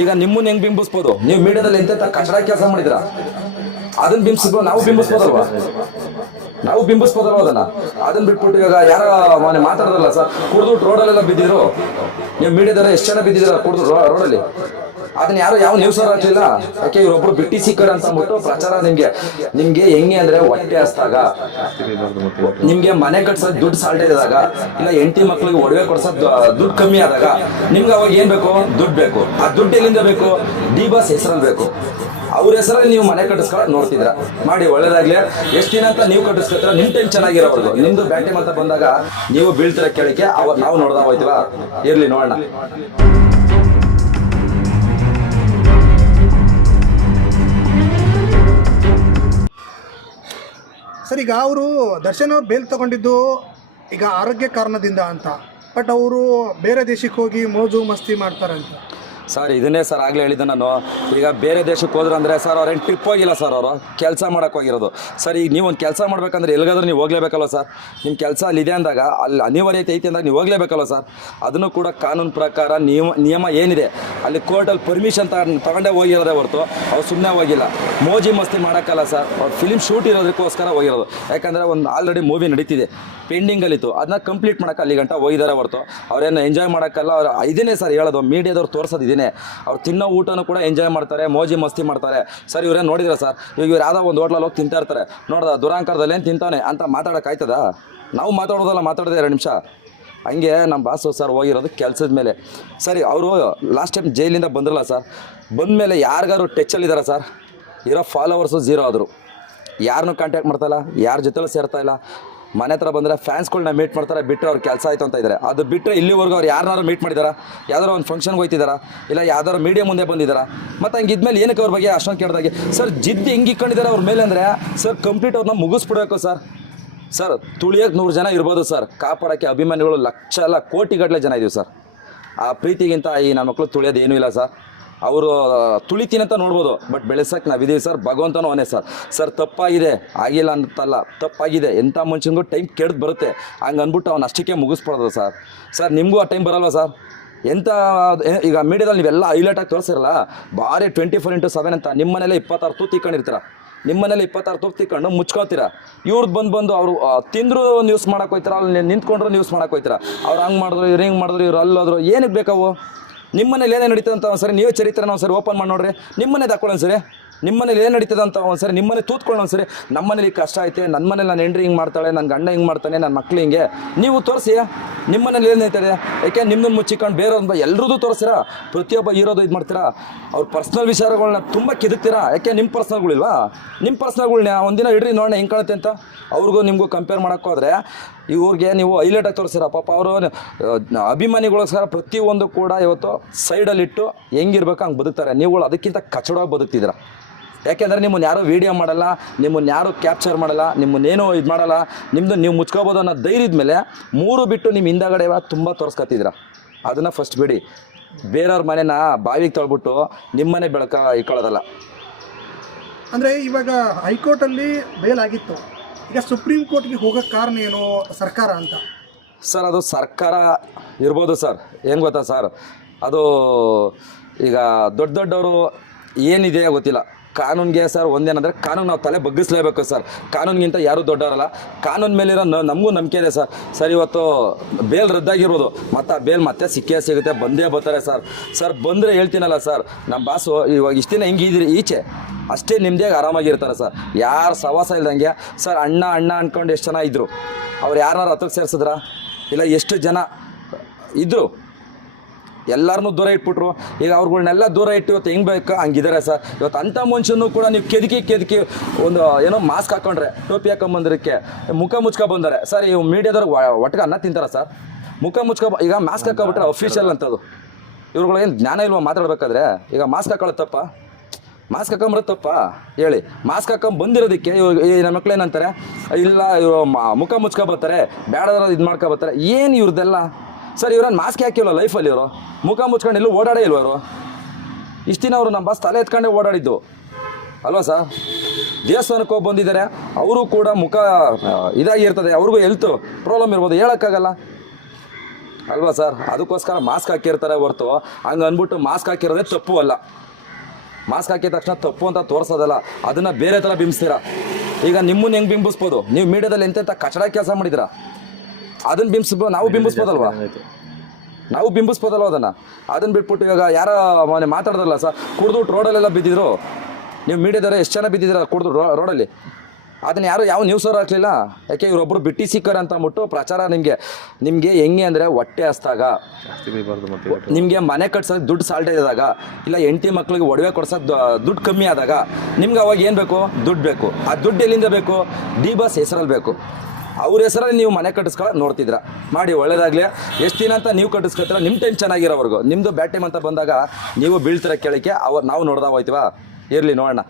ಈಗ ನಿಮ್ಮನ್ನ ಹೆಂಗ್ ಬಿಂಬಿಸ್ಬೋದು? ನೀವು ಮೀಡಿಯಾದಲ್ಲಿ ಎಂತ ಕಷ್ಟದ ಕೆಲಸ ಮಾಡಿದ್ರ ಅದನ್ನ ಬಿಂಬಿಸ್ಬೋದು, ನಾವು ಬಿಂಬಿಸ್ಬೋದಲ್ವಾ? ನಾವು ಬಿಂಬಿಸ್ಬೋದಲ್ವ ಅದನ್ನ ಬಿಟ್ಬಿಟ್ಟು ಇವಾಗ ಯಾರ ಮನೆ ಮಾತಾಡೋದಲ್ಲ ಸರ್, ಕುಡಿದು ರೋಡಲ್ಲೆಲ್ಲ ಬಿದ್ದಿದ್ರು. ನೀವು ಮೀಡಿಯಾದವ್ರು ಎಷ್ಟು ಜನ ಬಿದ್ದಿದ್ರ ಕುಡಿದು ರೋಡಲ್ಲಿ? ಅದನ್ನ ಯಾವ ನ್ಯೂಸ್ ಅವ್ರು ಹಾಕ್ಲಿಲ್ಲ. ಯಾಕೆ ಇವರೊಬ್ರು ಬಿಟ್ಟಿ ಸಿಕ್ಕರ್ ಅಂತ ಅಂದ್ಬಿಟ್ಟು ಪ್ರಚಾರ ನಿಮ್ಗೆ ಹೆಂಗೆ ಅಂದ್ರೆ ಹೊಟ್ಟೆ ಹಸ್ದಾಗ, ನಿಮ್ಗೆ ಮನೆ ಕಟ್ಸೋದ್ ದುಡ್ಡು ಸಾಲ್ಟೇ ಇದ್ದಾಗ, ಇಲ್ಲ ಹೆಂಡತಿ ಮಕ್ಳಿಗೆ ಒಡವೆ ಕೊಡ್ಸೋದ್ ದುಡ್ಡು ಕಮ್ಮಿ ಆದಾಗ ನಿಮ್ಗೆ ಅವಾಗ ಏನ್ ಬೇಕು? ದುಡ್ಡು ಬೇಕು. ಆ ದುಡ್ಡು ಎಲ್ಲಿಂದ ಬೇಕು? ಡಿ ಬಾಸ್ ಹೆಸರಲ್ಲಿ ಬೇಕು. ಅವ್ರ ಹೆಸರಲ್ಲಿ ನೀವು ಮನೆ ಕಟ್ಟಿಸ್ಕೊಳ್ಳೋದು ನೋಡ್ತಿದ್ರ, ಮಾಡಿ ಒಳ್ಳೇದಾಗ್ಲಿ. ಎಷ್ಟು ದಿನ ಅಂತ ನೀವು ಕಟ್ಟಿಸ್ಕೊತೀರ? ನಿಮ್ ಟೈಮ್ ಚೆನ್ನಾಗಿರೋವರೆಗೂ. ನಿಮ್ದು ಬ್ಯಾಟ್ ಟೈಮ್ ಅಂತ ಬಂದಾಗ ನೀವು ಬೀಳ್ತಿರ ಕೇಳಕ್ಕೆ, ಅವಾಗ ನಾವು ನೋಡ್ದಾಗ ಹೋಯ್ತಿವ. ಇರ್ಲಿ ನೋಡೋಣ. ಸರ್, ಈಗ ಅವರು ದರ್ಶನ್ ಅವ್ರು ಬೇಲ್ ತಗೊಂಡಿದ್ದು ಈಗ ಆರೋಗ್ಯ ಕಾರಣದಿಂದ ಅಂತ, ಬಟ್ ಅವರು ಬೇರೆ ದೇಶಕ್ಕೆ ಹೋಗಿ ಮೋಜು ಮಸ್ತಿ ಮಾಡ್ತಾರಂತ. ಸರ್ ಇದನ್ನೇ ಸರ್ ಆಗಲೇ ಹೇಳಿದ್ದು ನಾನು. ಈಗ ಬೇರೆ ದೇಶಕ್ಕೆ ಹೋದ್ರು ಅಂದರೆ ಸರ್ ಅವ್ರೇನು ಟ್ರಿಪ್ ಹೋಗಿಲ್ಲ ಸರ್, ಅವರು ಕೆಲಸ ಮಾಡೋಕೆ ಹೋಗಿರೋದು ಸರ್. ಈಗ ನೀವು ಒಂದು ಕೆಲಸ ಮಾಡ್ಬೇಕಂದ್ರೆ ಎಲ್ಲಿಗಾದ್ರೂ ನೀವು ಹೋಗ್ಲೇಬೇಕಲ್ವ ಸರ್? ನಿಮ್ಮ ಕೆಲಸ ಅಲ್ಲಿದೆ ಅಂದಾಗ, ಅಲ್ಲಿ ಅನಿವಾರ್ಯತೆ ಐತೆ ಅಂದಾಗ ನೀವು ಹೋಗ್ಲೇಬೇಕಲ್ವ ಸರ್? ಅದನ್ನು ಕೂಡ ಕಾನೂನು ಪ್ರಕಾರ ನಿಯಮ ಏನಿದೆ ಅಲ್ಲಿ ಕೋರ್ಟಲ್ಲಿ ಪರ್ಮಿಷನ್ ತಗೊಂಡೇ ಹೋಗಿರೋದೇ ಹೊರತು ಅವ್ರು ಸುಮ್ಮನೆ ಹೋಗಿಲ್ಲ. ಮೋಜಿ ಮಸ್ತಿ ಮಾಡೋಕ್ಕಲ್ಲ ಸರ್, ಅವ್ರು ಫಿಲಿಮ್ ಶೂಟ್ ಇರೋದಕ್ಕೋಸ್ಕರ ಹೋಗಿರೋದು. ಯಾಕಂದರೆ ಒಂದು ಆಲ್ರೆಡಿ ಮೂವಿ ನಡೀತಿದೆ, ಪೆಂಡಿಂಗಲ್ಲಿತ್ತು, ಅದನ್ನ ಕಂಪ್ಲೀಟ್ ಮಾಡೋಕೆ ಅಲ್ಲಿ ಗಂಟ ಹೋಗಿದ್ದಾರೆ ಹೊರತು ಅವ್ರೇನು ಎಂಜಾಯ್ ಮಾಡೋಕ್ಕಲ್ಲ. ಅವ್ರು ಇದನ್ನೇ ಸರ್ ಹೇಳೋದು, ಮೀಡಿಯಾದವ್ರು ತೋರಿಸೋದು ಇದನ್ನೇ. ಅವ್ರು ತಿನ್ನೋ ಊಟನೂ ಕೂಡ ಎಂಜಾಯ್ ಮಾಡ್ತಾರೆ, ಮೋಜಿ ಮಸ್ತಿ ಮಾಡ್ತಾರೆ ಸರ್. ಇವ್ರೇನು ನೋಡಿದ್ರೆ ಸರ್, ಈಗ ಇವ್ರು ಯಾವುದೋ ಒಂದು ಹೋಟ್ಲಲ್ಲಿ ಹೋಗಿ ತಿಂತಾ ಇರ್ತಾರೆ, ನೋಡ್ದ ದುರಾಂಕಾರದಲ್ಲಿ ಏನು ತಿಂತಾನೆ ಅಂತ ಮಾತಾಡೋಕ್ಕಾಯ್ತದ? ನಾವು ಮಾತಾಡೋದೇ 2 ನಿಮಿಷ. ಹಂಗೆ ನಮ್ಮ ಬಾಸು ಸರ್ ಹೋಗಿರೋದು ಕೆಲಸದ ಮೇಲೆ. ಸರಿ, ಅವರು ಲಾಸ್ಟ್ ಟೈಮ್ ಜೈಲಿಂದ ಬಂದ್ರಲ್ಲ ಸರ್, ಬಂದಮೇಲೆ ಯಾರಿಗಾರು ಟಚ್ಚಲ್ಲಿದ್ದಾರೆ ಸರ್? ಇರೋ ಫಾಲೋವರ್ಸು 0 ಆದರು. ಯಾರನ್ನೂ ಕಾಂಟ್ಯಾಕ್ಟ್ ಮಾಡ್ತಾಯಿಲ್ಲ, ಯಾರ ಜೊತೆಲೂ ಸೇರ್ತಾ ಇಲ್ಲ. ಮನೆ ಹತ್ರ ಬಂದರೆ ಫ್ಯಾನ್ಸ್ಗಳನ್ನ ಮೀಟ್ ಮಾಡ್ತಾರೆ, ಬಿಟ್ಟರೆ ಅವ್ರ ಕೆಲಸ ಆಯಿತು ಅಂತ ಇದ್ದಾರೆ. ಅದು ಬಿಟ್ಟರೆ ಇಲ್ಲಿವರೆಗೂ ಅವ್ರು ಯಾರನ್ನಾರು ಮೀಟ್ ಮಾಡಿದಾರಾ? ಯಾವ್ದಾರು ಒಂದು ಫಂಕ್ಷನ್ಗೆ ಹೋಗ್ತಿದ್ದಾರಾ? ಇಲ್ಲ ಯಾವ್ದಾರು ಮೀಡಿಯಾ ಮುಂದೆ ಬಂದಿದ್ದಾರಾ? ಮತ್ತು ಹಂಗೆ ಇದ್ಮೇಲೆ ಏನಕ್ಕೆ ಅವ್ರ ಬಗ್ಗೆ ಅಷ್ಟೊಂದು ಕೇಳಿದಾಗೆ ಸರ್ ಜಿದ್ದು ಹೆಂಗೆ ಇಕ್ಕೊಂಡಿದ್ದಾರೆ ಅವ್ರ ಮೇಲೆ ಅಂದರೆ ಸರ್, ಕಂಪ್ಲೀಟ್ ಅವ್ರನ್ನ ಮುಗಿಸ್ಬಿಡ್ಬೇಕು ಸರ್. ಸರ್ ತುಳಿಯೋಕೆ 100 ಜನ ಇರ್ಬೋದು ಸರ್, ಕಾಪಾಡೋಕ್ಕೆ ಅಭಿಮಾನಿಗಳು ಲಕ್ಷ ಅಲ್ಲ ಕೋಟಿಗಟ್ಟಲೆ ಜನ ಇದೀವಿ ಸರ್. ಆ ಪ್ರೀತಿಗಿಂತ ಈ ನನ್ನ ಮಕ್ಕಳು ತುಳಿಯೋದು ಏನೂ ಇಲ್ಲ ಸರ್. ಅವರು ತುಳಿತೀನಿ ಅಂತ ನೋಡ್ಬೋದು, ಬಟ್ ಬೆಳೆಸೋಕೆ ನಾವಿದ್ದೀವಿ ಸರ್. ಭಗವಂತನೂ ಅವನೇ ಸರ್. ಸರ್ ತಪ್ಪಾಗಿದೆ, ಆಗಿಲ್ಲ ಅಂತಲ್ಲ, ತಪ್ಪಾಗಿದೆ. ಎಂಥ ಮನುಷ್ಯನಿಗೂ ಟೈಮ್ ಕೆಡ್ದು ಬರುತ್ತೆ. ಹಂಗೆ ಅಂದ್ಬಿಟ್ಟು ಅವ್ನು ಅಷ್ಟಕ್ಕೆ ಮುಗಿಸ್ಬಿಡೋದು ಸರ್. ಸರ್ ನಿಮಗೂ ಆ ಟೈಮ್ ಬರಲ್ವ ಸರ್? ಎಂಥ ಈಗ ಮೀಡಿಯಾದಲ್ಲಿ ನೀವೆಲ್ಲ ಹೈಲೈಟಾಗಿ ತೋರಿಸಿರಲ್ಲ, ಭಾರಿ 24x7 ಅಂತ. ನಿಮ್ಮ ಮನೇಲೆ 26 ತೂತು ತಿಕ್ಕೊಂಡಿರ್ತೀರ, ನಿಮ್ಮ ಮನೇಲಿ 26 ತೂತು ತಿಕ್ಕೊಂಡು ಮುಚ್ಕೋತೀರ. ಇವ್ರದ್ದು ಬಂದು ಅವರು ತಿಂದರೂ ನ್ಯೂಸ್ ಮಾಡೋಕೆ ಹೋಗ್ತೀರ, ಅಲ್ಲಿ ನಿಂತ್ಕೊಂಡ್ರು ನ್ಯೂಸ್ ಮಾಡೋಕೆ ಹೋಗ್ತೀರ. ಅವ್ರು ಹಂಗೆ ಮಾಡಿದ್ರು, ಇವ್ರು ಹಿಂಗೆ ಮಾಡಿದ್ರು, ಇವ್ರು ಅಲ್ಲೋದ್ರು. ಏನಕ್ಕೆ ಬೇಕಾವು? ನಿಮ್ಮ ಮನೇಲಿ ಏನೇ ನಡೀತದೆ ಅಂತ ಒಂದ್ಸರಿ ನೀವೇ ಚರಿತ್ರೆನ ಒಂದ್ಸರಿ ಓಪನ್ ಮಾಡಿ ನೋಡ್ರಿ. ನಿಮ್ಮನೆ ತಗೊಳ್ಳೋಣ ಸರಿ, ನಿಮ್ಮ ಮನೇಲಿ ಏನು ನಡೀತದೆ ಅಂತ ಒಂದ್ಸರಿ ನಿಮ್ಮನೆ ತೂತ್ಕೊಳ್ಳೋಣ ಸರಿ. ನಮ್ಮ ಮನೇಲಿ ಕಷ್ಟ ಐತೆ, ನನ್ನ ಮನೇಲಿ ನನ್ನ ಹೆಂಡ್ರಿ ಹಿಂಗೆ ಮಾಡ್ತಾಳೆ, ನನ್ನ ಗಂಡ ಹಿಂಗೆ ಮಾಡ್ತಾನೆ, ನನ್ನ ಮಕ್ಳು ಹಿಂಗೆ. ನೀವು ತೋರಿಸಿ ನಿಮ್ಮ ಮನೇಲಿ ಏನು ನಡೀತದೆ. ಯಾಕೆ ನಿಮ್ಮನ್ನು ಮುಚ್ಚಿಕೊಂಡು ಬೇರೆಯವ್ರನ್ನ ಎಲ್ಲರದ್ದು ತೋರಿಸ್ತೀರಾ? ಪ್ರತಿಯೊಬ್ಬ ಹೀರೋದು ಇದು ಮಾಡ್ತೀರಾ? ಅವ್ರ ಪರ್ಸ್ನಲ್ ವಿಚಾರಗಳನ್ನ ತುಂಬ ಕೆದಕ್ತೀರಾ. ಯಾಕೆ ನಿಮ್ಮ ಪರ್ಸ್ನಲ್ಗಳಿಲ್ವಾ? ನಿಮ್ಮ ಪರ್ಸ್ನಲ್ಗಳ್ನ ಒಂದಿನ ಇಡ್ರಿ ನೋಡೋಣ ಹೆಂಗೆ ಕಾಣುತ್ತೆ ಅಂತ. ಅವ್ರಿಗೂ ನಿಮಗೂ ಕಂಪೇರ್ ಮಾಡೋಕ್ಕೆ ಹೋದರೆ ಇವ್ರಿಗೆ ನೀವು ಹೈಲೈಟಾಗಿ ತೋರಿಸ್ತೀರ. ಪಾಪ ಅವರು ಅಭಿಮಾನಿಗೋಸ್ಕರ ಪ್ರತಿಯೊಂದು ಕೂಡ ಇವತ್ತು ಸೈಡಲ್ಲಿಟ್ಟು ಹೆಂಗಿರ್ಬೇಕು ಹಂಗೆ ಬದುಕ್ತಾರೆ. ನೀವುಗಳು ಅದಕ್ಕಿಂತ ಕಚಡವಾಗಿ ಬದುಕ್ತಿದ್ದೀರ. ಯಾಕೆಂದರೆ ನಿಮ್ಮನ್ನು ಯಾರೂ ವೀಡಿಯೋ ಮಾಡಲ್ಲ, ನಿಮ್ಮನ್ನು ಯಾರೂ ಕ್ಯಾಪ್ಚರ್ ಮಾಡಲ್ಲ, ನಿಮ್ಮನ್ನೇನು ಇದು ಮಾಡಲ್ಲ. ನಿಮ್ಮದು ನೀವು ಮುಚ್ಕೋಬೋದು ಅನ್ನೋ ಧೈರ್ಯದ ಮೇಲೆ 3 ಬಿಟ್ಟು ನಿಮ್ಮ ಹಿಂದಗಡೆ ತುಂಬ ತೋರಿಸ್ಕೊತಿದ್ದೀರ. ಅದನ್ನು ಫಸ್ಟ್ ಬಿಡಿ. ಬೇರೆಯವ್ರ ಮನೆನ ಬಾವಿಗೆ ತೊಳ್ಬಿಟ್ಟು ನಿಮ್ಮನೆ ಬೆಳಕ ಇಟ್ಕೊಳ್ಳೋದಲ್ಲ. ಅಂದರೆ ಇವಾಗ ಹೈಕೋರ್ಟಲ್ಲಿ ಬೇಲ್ ಆಗಿತ್ತು, ಈಗ ಸುಪ್ರೀಂ ಕೋರ್ಟ್ಗೆ ಹೋಗೋಕ್ಕೆ ಕಾರಣ ಏನು ಸರ್ಕಾರ ಅಂತ? ಸರ್ ಅದು ಸರ್ಕಾರ ಇರ್ಬೋದು ಸರ್. ಏನು ಗೊತ್ತಾ ಸರ್, ಅದು ಈಗ ದೊಡ್ಡವರು ಏನಿದೆ ಗೊತ್ತಿಲ್ಲ. ಕಾನೂನಿಗೆ ಸರ್ ಒಂದೇನಂದರೆ, ಕಾನೂನು ನಾವು ತಲೆ ಬಗ್ಗಿಸ್ಲೇಬೇಕು ಸರ್. ಕಾನೂನಿಗಿಂತ ಯಾರೂ ದೊಡ್ಡವರಲ್ಲ. ಕಾನೂನು ಮೇಲಿರೋ ನಮಗೂ ನಂಬಿಕೆ ಇದೆ ಸರ್. ಸರ್ ಇವತ್ತು ಬೇಲ್ ರದ್ದಾಗಿರ್ಬೋದು, ಮತ್ತು ಆ ಬೇಲ್ ಮತ್ತೆ ಸಿಕ್ಕೇ ಸಿಗುತ್ತೆ, ಬಂದೇ ಬರ್ತಾರೆ ಸರ್. ಸರ್ ಬಂದರೆ ಹೇಳ್ತೀನಲ್ಲ ಸರ್, ನಮ್ಮ ಬಾಸು ಇವಾಗ ಇಷ್ಟು ದಿನ ಹೆಂಗಿದ್ರಿ ಈಚೆ ಅಷ್ಟೇ ನಿಮ್ಮದೇ ಆರಾಮಾಗಿರ್ತಾರೆ ಸರ್. ಯಾರು ಸವಾಸ ಇಲ್ದಂಗೆ ಸರ್. ಅಣ್ಣ ಅಂದ್ಕೊಂಡು ಎಷ್ಟು ಜನ ಇದ್ದರು, ಅವ್ರು ಯಾರನ್ನಾರು ಹತ್ತಿರ ಸೇರಿಸಿದ್ರಾ? ಇಲ್ಲ ಎಷ್ಟು ಜನ ಇದ್ದರು, ಎಲ್ಲರನ್ನೂ ದೂರ ಇಟ್ಬಿಟ್ರು. ಈಗ ಅವ್ರುಗಳ್ನೆಲ್ಲ ದೂರ ಇಟ್ಟು ಇವತ್ತು ಹೆಂಗೆ ಬೇಕು ಹಂಗಿದ್ದಾರೆ ಸರ್. ಇವತ್ತು ಅಂಥ ಮನುಷ್ಯನೂ ಕೂಡ ನೀವು ಕೆದಕಿ ಒಂದು ಏನೋ ಮಾಸ್ಕ್ ಹಾಕೊಂಡ್ರೆ, ಟೋಪಿ ಹಾಕೊಂಬಂದಿರಕ್ಕೆ ಮುಖ ಮುಚ್ಕೊಬಂದರೆ ಸರ್. ಇವು ಮೀಡಿಯಾದವ್ರು ಒಟ್ಟಿಗೆ ಅನ್ನ ತಿಂತಾರೆ ಸರ್. ಮುಖ ಈಗ ಮಾಸ್ಕ್ ಹಾಕೊಬಿಟ್ರೆ ಅಫಿಷಿಯಲ್ ಅಂತದು. ಇವ್ರುಗಳೇನು ಜ್ಞಾನ ಇಲ್ವ ಮಾತಾಡ್ಬೇಕಾದ್ರೆ? ಈಗ ಮಾಸ್ಕ್ ಹಾಕೊಳ್ಳೋ ತಪ್ಪ? ಮಾಸ್ಕ್ ಹಾಕೊಂಬರೋದು ತಪ್ಪ ಹೇಳಿ? ಮಾಸ್ಕ್ ಹಾಕೊಂಡ್ ಬಂದಿರೋದಕ್ಕೆ ಈ ನಮ್ಮ ಮಕ್ಳು ಏನಂತಾರೆ, ಇಲ್ಲ ಇವರು ಮುಖ ಮುಚ್ಕೊಬರ್ತಾರೆ, ಬೇಡದ್ರ ಇದು ಮಾಡ್ಕೊಬರ್ತಾರೆ. ಏನು ಇವ್ರದ್ದೆಲ್ಲ ಸರ್? ಇವ್ರನ್ನ ಮಾಸ್ಕ್ ಹಾಕಿಲ್ವ ಲೈಫಲ್ಲಿ? ಇವರು ಮುಖ ಮುಚ್ಕೊಂಡು ಎಲ್ಲೂ ಓಡಾಡೇ ಇಲ್ವ? ಅವರು ಇಷ್ಟು ದಿನ ಅವರು ನಮ್ಮ ಬಸ್ ತಲೆ ಎತ್ಕೊಂಡೇ ಓಡಾಡಿದ್ದು ಅಲ್ವಾ ಸರ್? ದೇವಸ್ಥಾನಕ್ಕೆ ಹೋಗಿ ಬಂದಿದ್ದಾರೆ, ಅವರು ಕೂಡ ಮುಖ ಇದಾಗಿರ್ತದೆ, ಅವ್ರಿಗೂ ಹೆಲ್ತ್ ಪ್ರಾಬ್ಲಮ್ ಇರ್ಬೋದು, ಹೇಳೋಕ್ಕಾಗಲ್ಲ. ಅಲ್ವಾ ಸರ್? ಅದಕ್ಕೋಸ್ಕರ ಮಾಸ್ಕ್ ಹಾಕಿರ್ತಾರೆ ಹೊರ್ತು ಹಂಗೆ ಅಂದ್ಬಿಟ್ಟು ಮಾಸ್ಕ್ ಹಾಕಿರೋದೇ ತಪ್ಪು ಅಲ್ಲ. ಮಾಸ್ಕ್ ಹಾಕಿದ ತಕ್ಷಣ ತಪ್ಪು ಅಂತ ತೋರಿಸೋದಲ್ಲ, ಅದನ್ನು ಬೇರೆ ಥರ ಬಿಂಬಿಸ್ತೀರ. ಈಗ ನಿಮ್ಮನ್ನ ಹೆಂಗೆ ಬಿಂಬಿಸ್ಬೋದು? ನೀವು ಮೀಡಿಯಾದಲ್ಲಿ ಎಂತೆಂಥ ಕಚಡ ಕೆಲಸ ಮಾಡಿದ್ದೀರಾ, ಅದನ್ನು ಬಿಂಬಿಸ್ಬೋದು, ನಾವು ಬಿಂಬಿಸ್ಬೋದಲ್ವಾ? ನಾವು ಬಿಂಬಿಸ್ಬೋದಲ್ವ ಅದನ್ನು ಬಿಟ್ಬಿಟ್ಟು ಇವಾಗ ಯಾರೋ ಮನೆ ಮಾತಾಡ್ದಲ್ಲ ಸರ್, ಕುಡ್ದುಬಿಟ್ಟು ರೋಡಲ್ಲೆಲ್ಲ ಬಿದ್ದಿದ್ರು. ನೀವು ಮೀಡಿಯಾದವ್ರೆ ಎಷ್ಟು ಜನ ಬಿದ್ದಿದ್ದೀರಾ ಕುಡ್ದು ರೋಡಲ್ಲಿ? ಅದನ್ನು ಯಾರು ಯಾವ ನ್ಯೂಸ್ ಅವ್ರು ಹಾಕಲಿಲ್ಲ. ಯಾಕೆ ಇವರೊಬ್ಬರು ಬಿಟ್ಟು ಸಿಕ್ಕರ್ ಅಂತ ಅಂದ್ಬಿಟ್ಟು ಪ್ರಚಾರ. ನಿಮಗೆ ಹೆಂಗೆ ಅಂದರೆ ಹೊಟ್ಟೆ ಹಸ್ದಾಗ, ನಿಮಗೆ ಮನೆ ಕಟ್ಸೋದು ದುಡ್ಡು ಸಾಲ್ಟೇಜ್ ಆದಾಗ, ಇಲ್ಲ ಹೆಂಡತಿ ಮಕ್ಳಿಗೆ ಒಡವೆ ಕೊಡ್ಸೋದು ದುಡ್ಡು ಕಮ್ಮಿ ಆದಾಗ ನಿಮ್ಗೆ ಅವಾಗ ಏನು ಬೇಕು? ದುಡ್ಡು ಬೇಕು. ಆ ದುಡ್ಡು ಎಲ್ಲಿಂದ ಬೇಕು? ಡಿ ಬಾಸ್ ಹೆಸರಲ್ಲಿ ಬೇಕು. ಅವ್ರ ಹೆಸರಲ್ಲಿ ನೀವು ಮನೆ ಕಟ್ಟಿಸ್ಕೊಳ್ಳೋ ನೋಡ್ತಿದ್ರ. ಮಾಡಿ, ಒಳ್ಳೇದಾಗಲಿ. ಎಷ್ಟು ದಿನ ಅಂತ ನೀವು ಕಟ್ಟಿಸ್ಕೊತೀರ? ನಿಮ್ಮ ಟೈಮ್ ಚೆನ್ನಾಗಿರೋವರೆಗೂ. ನಿಮ್ಮದು ಬ್ಯಾಡ್ ಟೈಮ್ ಅಂತ ಬಂದಾಗ ನೀವು ಬೀಳ್ತೀರ ಕೆಳಕ್ಕೆ, ನಾವು ನೋಡ್ದಾ ಹೋಯ್ತೀವ. ಇರಲಿ, ನೋಡೋಣ.